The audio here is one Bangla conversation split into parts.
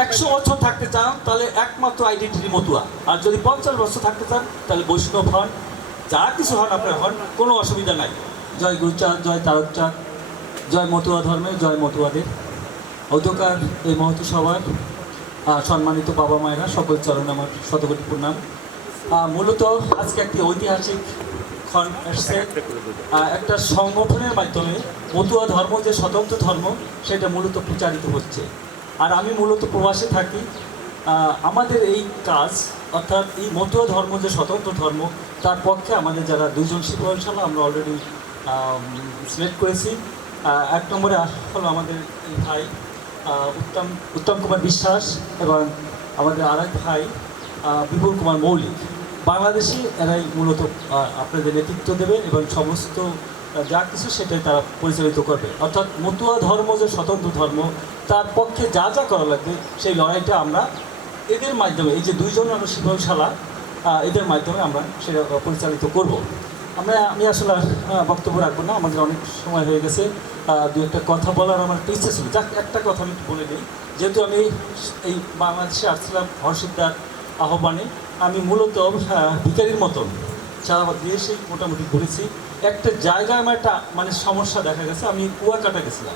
একশো বছর থাকতে চান, তাহলে একমাত্র আইডেন্টিটি মতুয়া। আর যদি পঞ্চাশ বছর থাকতে চান, তাহলে বৈষ্ণব হন, যা কিছু হন আপনার হন, কোনো অসুবিধা নাই। জয় গুরুচাঁদ, জয় তারকচাঁদ, জয় মতুয়া ধর্মে, জয় মতুয়াদের। অধকার এই মহত সবার সম্মানিত বাবা মায়েরা, সকল চরণ আমার শতকোটি প্রণাম। মূলত আজকে একটি ঐতিহাসিক ক্ষণ এসছে। একটা সংগঠনের মাধ্যমে মতুয়া ধর্ম, যে স্বতন্ত্র ধর্ম, সেটা মূলত প্রচারিত হচ্ছে। আর আমি মূলত প্রবাসে থাকি আমাদের এই কাজ, অর্থাৎ এই মতুয়া ধর্ম, যে স্বতন্ত্র ধর্ম, তার পক্ষে আমাদের যারা দুজন শিল্পশালা আমরা অলরেডি সিলেক্ট করেছি। এক নম্বরে হলো আমাদের এই ভাই উত্তম উত্তম কুমার বিশ্বাস এবং আমাদের আরেক ভাই বিপুল কুমার মৌলিক। বাংলাদেশি এরাই মূলত আপনাদের নেতৃত্ব দেবেন এবং সমস্ত যা কিছু সেটাই তারা পরিচালিত করবে। অর্থাৎ মতুয়া ধর্ম যে স্বতন্ত্র ধর্ম তার পক্ষে যা যা করা লাগবে সেই লড়াইটা আমরা এদের মাধ্যমে এই যে দুইজন আমরা শিবশালা এদের মাধ্যমে আমরা সেটা পরিচালিত করব। আমরা আমি আসলে বক্তব্য রাখব না আমাদের অনেক সময় হয়ে গেছে। দু একটা কথা বলার আমার একটা ইচ্ছে ছিল। যাক একটা কথা আমি বলে দিই যেহেতু আমি এই বাংলাদেশে আসছিলাম হর্ষিদ্দার আহ্বানে আমি মূলত আহ, ভিখারির মতন সারা দেশে মোটামুটি ঘুরেছি একটা জায়গায় আমার একটা মানে সমস্যা দেখা গেছে, আমি কুয়াকাটা গেছিলাম।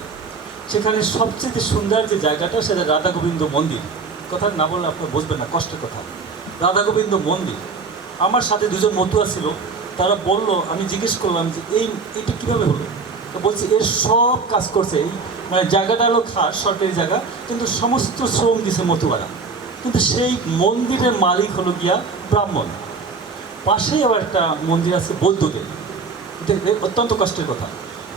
সেখানে সবচেয়ে সুন্দর যে জায়গাটা, সেটা রাধা গোবিন্দ মন্দির। কথা না বললে আপনার বুঝবেন না, কষ্টের কথা। রাধা গোবিন্দ মন্দির। আমার সাথে দুজন মতুয়া ছিল, তারা বলল, আমি জিজ্ঞেস করলাম যে, এই, এটা কীভাবে হলো? তো বলছি, এর সব কাজ করছে, এই মানে জায়গাটা হলো খাস সরকারি জায়গা, কিন্তু সমস্ত শ্রম দিছে মতুয়ারা। কিন্তু সেই মন্দিরের মালিক হলো গিয়া ব্রাহ্মণ। পাশেই আবার একটা মন্দির আছে বৌদ্ধদের। এটা অত্যন্ত কষ্টের কথা।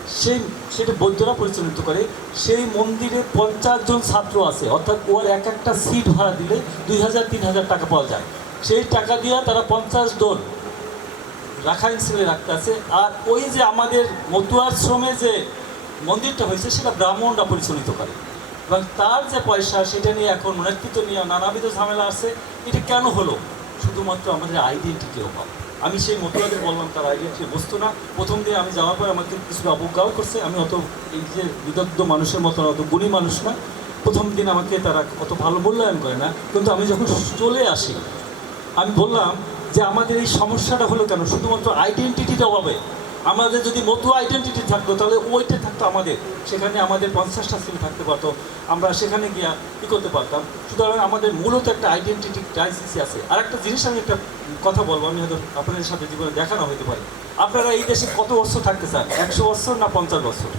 সেই, সেটা বৌদ্ধরা পরিচালিত করে। সেই মন্দিরে পঞ্চাশ জন ছাত্র আছে। অর্থাৎ ওর এক একটা সিট ভাড়া দিলে দুই হাজার, তিন হাজার টাকা পাওয়া যায়। সেই টাকা দিয়ে তারা পঞ্চাশ জন রাখাইন ছেলে রাখতে আছে। আর ওই যে আমাদের মতুয়ার শ্রমে যে মন্দিরটা হয়েছে, সেটা ব্রাহ্মণরা পরিচালিত করে। এবং তার যে পয়সা, সেটা নিয়ে এখন নেতৃত্ব নিয়ে নানাবিধ ঝামেলা আছে। এটা কেন হলো? শুধুমাত্র আমাদের আইডেন্টিটির অভাব আমি সেই মতুয়াদের বললাম, তার আইডেন্টিটি বুঝতো না। প্রথম দিয়ে আমি যাওয়ার পরে আমাকে কিছু অবজ্ঞাও করছে। আমি অত এই যে বিদগ্ধ মানুষের মতো অত গুণী মানুষ না। প্রথম দিন আমাকে তারা অত ভালো মূল্যায়ন করে না। কিন্তু আমি যখন চলে আসি, আমি বললাম যে আমাদের এই সমস্যাটা হলো কেন? শুধুমাত্র আইডেন্টিটির অভাবে। আমাদের যদি মতুয়া আইডেন্টিটি থাকতো, তাহলে ওইটা থাকতো আমাদের। সেখানে আমাদের পঞ্চাশটা সিল থাকতে পারতো। আমরা সেখানে গিয়া কী করতে পারতাম? সুতরাং আমাদের মূলত একটা আইডেন্টিটি ক্রাইসিস আছে। আর একটা জিনিস আমি একটা কথা বলব, আমি হয়তো আপনাদের সাথে জীবনে দেখানো হতে পারে। আপনারা এই দেশে কত বছর থাকতে চান? একশো বছর না পঞ্চাশ বছর?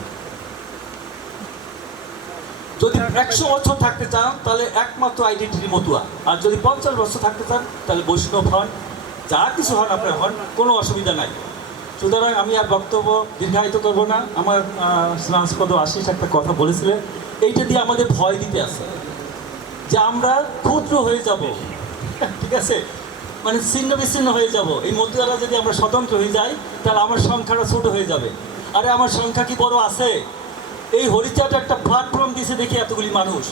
যদি একশো বছর থাকতে চান, তাহলে একমাত্র আইডেন্টিটি মতুয়া। আর যদি পঞ্চাশ বছর থাকতে চান, তাহলে বৈষ্ণব হন। যা কিছু হন আপনার হন, কোনো অসুবিধা নাই। সুতরাং আমি আর বক্তব্য দীর্ঘায়িত করব না। আমার স্নাস্পদ আশিস একটা কথা বলেছিলেন। এইটা দিয়ে আমাদের ভয় দিতে আছে। যে আমরা ক্ষুদ্র হয়ে যাব, ঠিক আছে? মানে ছিন্ন বিচ্ছিন্ন হয়ে যাব। এই মতুয়ারা যদি আমরা স্বতন্ত্র হয়ে যাই, তাহলে আমার সংখ্যাটা ছোট হয়ে যাবে। আরে আমার সংখ্যা কি বড় আছে? এই হরিচাটা একটা প্ল্যাটফর্ম দিয়েছে দেখি এতগুলি মানুষ।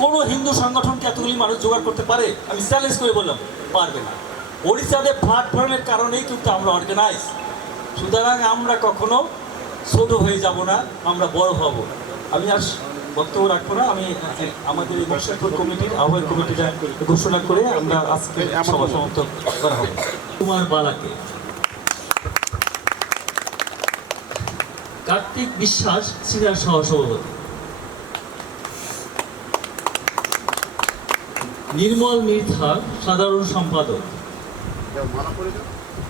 কোনো হিন্দু সংগঠনকে এতগুলি মানুষ জোগাড় করতে পারে? আমি চ্যালেঞ্জ করে বললাম, পারবে না। হরিচাঁদে প্ল্যাটফর্মের কারণেই কিন্তু আমরা অর্গানাইজ সুতরাং আমরা কখনো ছোট হয়ে যাব না আমরা বড় হব। আমি আর বক্তব্য রাখব না আমি আমাদের বর্ষাপুর কমিটির আহ্বায়ক কমিটিটা ঘোষণা করে আমরা আজকে সভা সমাপ্ত করা হবে। কুমার বালাকে। কার্তিক বিশ্বাস সিনিয়র সহসভাপতি। নির্মল মির্ধা সাধারণ সম্পাদক।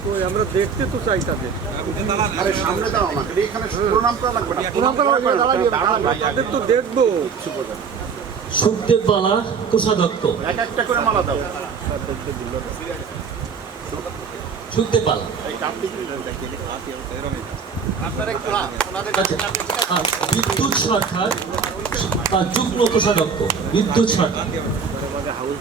ওই আমরা দেখতে তো চাই তাদের। আরে সামনে দাঁড়াও না এখানে প্রণাম করা লাগবে না। প্রণাম করা লাগবে না, দাঁড়ান, দাঁড়ান, তাদের তো দেখব। সুখদেব বালা কোষাদত্ত এক একটা করে মালা দাও। সুখদেব বালা বিদ্যুৎ সরকার যুগ্ম কোষাধ্যক্ষ বিদ্যুৎ সরকার হাউস